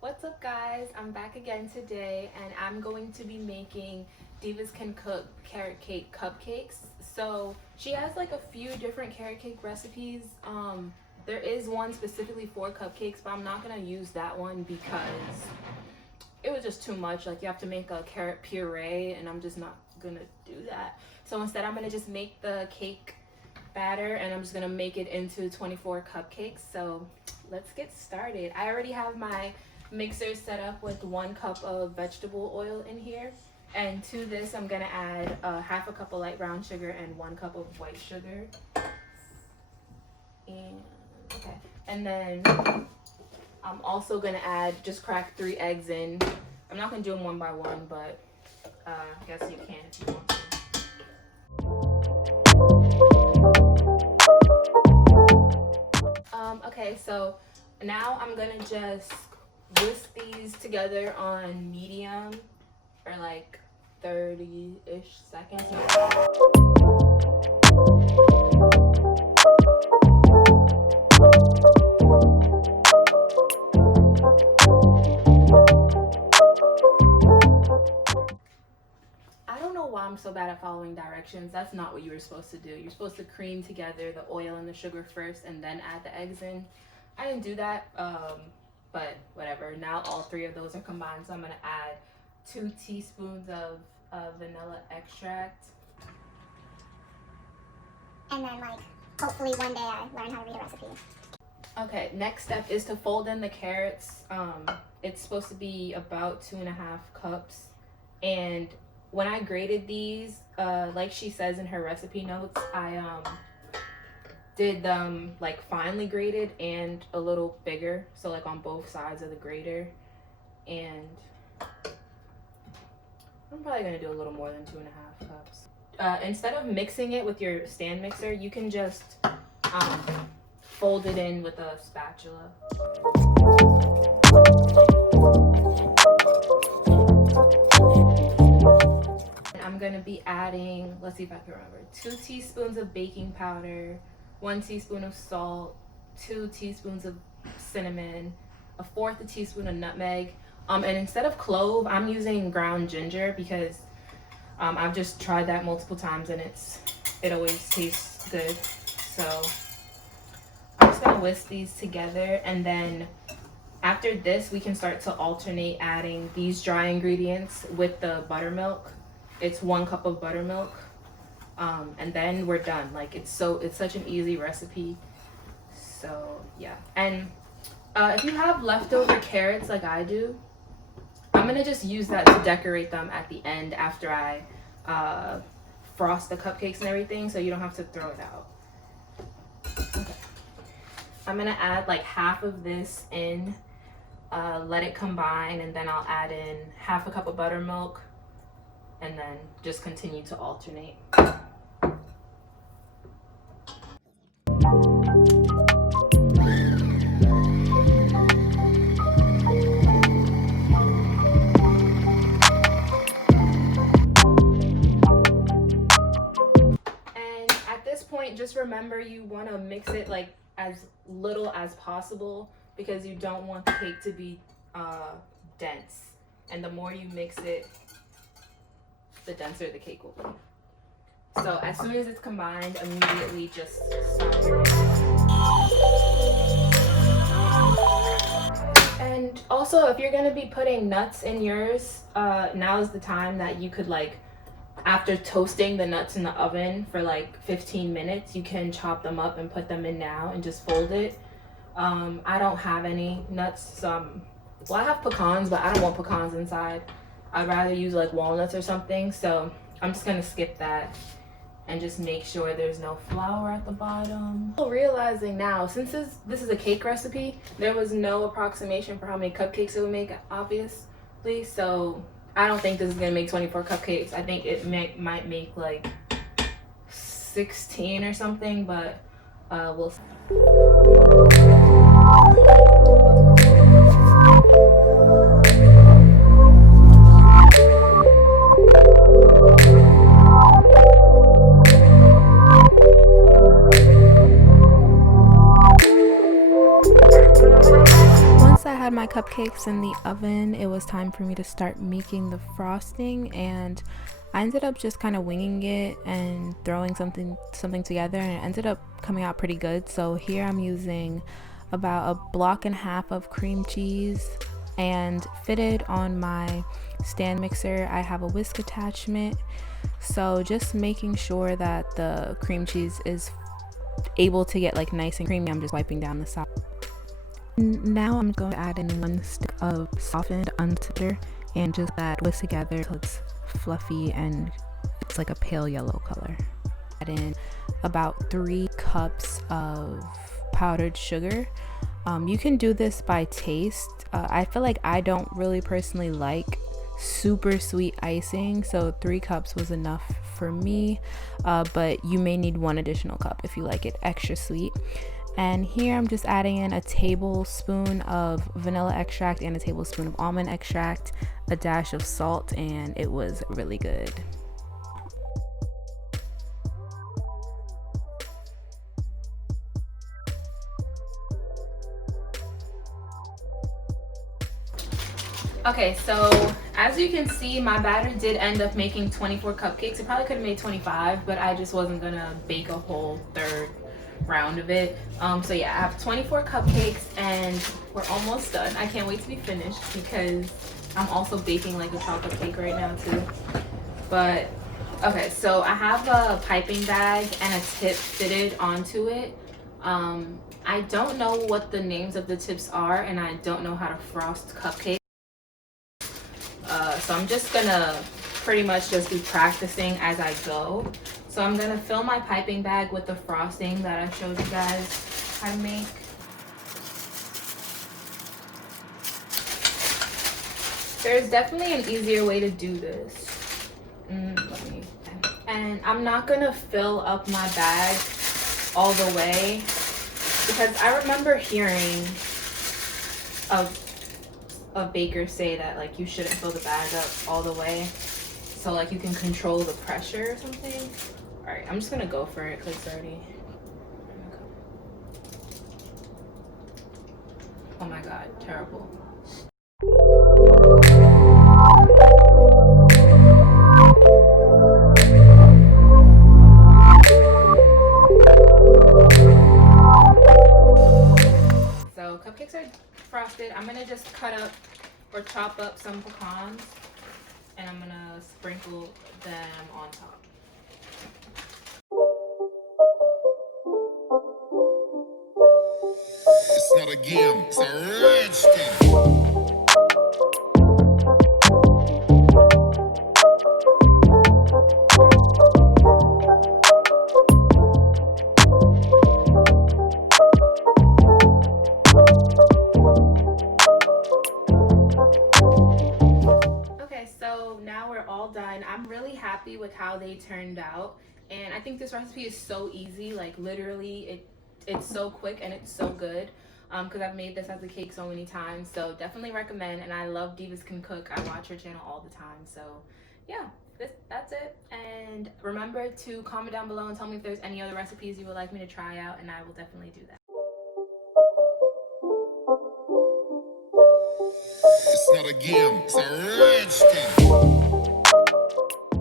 What's up, guys? I'm back again today, and I'm going to be making Divas Can Cook carrot cake cupcakes. So she has like a few different carrot cake recipes. There is one specifically for cupcakes, but I'm not gonna use that one because it was just too much. Like, you have to make a carrot puree, and I'm just not gonna do that. So instead, I'm gonna just make the cake batter, and I'm just gonna make it into 24 cupcakes. So let's get started. I already have my mixer set up with 1 cup of vegetable oil in here, and to this I'm gonna add half a cup of light brown sugar and 1 cup of white sugar. And then I'm also gonna add, just crack 3 eggs in. I'm not gonna do them one by one, but I guess you can if you want to. Okay, so now I'm gonna just whisk these together on medium for like 30-ish seconds. I don't know why I'm so bad at following directions. That's not what you were supposed to do. You're supposed to cream together the oil and the sugar first and then add the eggs in. I didn't do that, but whatever. Now all 3 of those are combined, so I'm gonna add 2 teaspoons of vanilla extract. And then, hopefully one day I learn how to read a recipe. Okay, next step is to fold in the carrots. It's supposed to be about 2.5 cups. And when I grated these, like she says in her recipe notes, I did them like finely grated and a little bigger, so like on both sides of the grater. And I'm probably gonna do a little more than 2.5 cups. Instead of mixing it with your stand mixer, you can just fold it in with a spatula. I'm gonna be adding, let's see if I can remember, 2 teaspoons of baking powder, 1 teaspoon of salt, 2 teaspoons of cinnamon, 1/4 teaspoon of nutmeg, and instead of clove, I'm using ground ginger because I've just tried that multiple times and it always tastes good. So I'm just gonna whisk these together, and then after this we can start to alternate adding these dry ingredients with the buttermilk. It's 1 cup of buttermilk, and then we're done. Like, it's such an easy recipe. So yeah, and if you have leftover carrots like I do, I'm gonna just use that to decorate them at the end after I frost the cupcakes and everything, so you don't have to throw it out. Okay. I'm gonna add like half of this in, let it combine, and then I'll add in half a cup of buttermilk, and then just continue to alternate. And at this point, just remember you want to mix it like as little as possible because you don't want the cake to be dense. And the more you mix it, the denser the cake will be. So as soon as it's combined, immediately just stop it. And also, if you're gonna be putting nuts in yours, now is the time that you could, like, after toasting the nuts in the oven for like 15 minutes, you can chop them up and put them in now and just fold it. I don't have any nuts, so well, I have pecans, but I don't want pecans inside. I'd rather use like walnuts or something, so I'm just gonna skip that and just make sure there's no flour at the bottom. Realizing now, since this is a cake recipe, there was no approximation for how many cupcakes it would make, obviously, so I don't think this is gonna make 24 cupcakes. I think it might make like 16 or something, but we'll see. my cupcakes in the oven, it was time for me to start making the frosting, and I ended up just kind of winging it and throwing something together, and it ended up coming out pretty good. So here I'm using about a block and a half of cream cheese, and fitted on my stand mixer I have a whisk attachment, so just making sure that the cream cheese is able to get like nice and creamy. I'm just wiping down the side. Now I'm going to add in 1 stick of softened unsweetened and just that whisk together until it's fluffy and it's like a pale yellow color. Add in about 3 cups of powdered sugar. You can do this by taste. I feel like I don't really personally like super sweet icing, so 3 cups was enough for me, but you may need 1 additional cup if you like it extra sweet. And here I'm just adding in a tablespoon of vanilla extract and a tablespoon of almond extract, a dash of salt, and it was really good. Okay, so as you can see, my batter did end up making 24 cupcakes. It probably could have made 25, but I just wasn't gonna bake a whole 3rd round of it. So yeah, I have 24 cupcakes and we're almost done. I can't wait to be finished because I'm also baking like a chocolate cake right now too. But okay, so I have a piping bag and a tip fitted onto it. I don't know what the names of the tips are, and I don't know how to frost cupcakes. So I'm just gonna pretty much just be practicing as I go. So I'm gonna fill my piping bag with the frosting that I showed you guys how to make. There's definitely an easier way to do this. And I'm not gonna fill up my bag all the way because I remember hearing a baker say that like you shouldn't fill the bag up all the way, so like you can control the pressure or something. All right, I'm just gonna go for it because it's already. Oh my god, terrible. So cupcakes are frosted. I'm gonna just cut up or chop up some pecans and I'm gonna sprinkle them on top. It's not a game, it's a rich thing. Okay, so now we're all done. I'm really happy with how they turned out, and I think this recipe is so easy. Like literally, it's so quick and it's so good. Because I've made this as a cake so many times, so definitely recommend. And I love Divas Can Cook. I watch her channel all the time. So yeah, that's it. And remember to comment down below and tell me if there's any other recipes you would like me to try out, and I will definitely do that. It's not a game, it's a rich thing.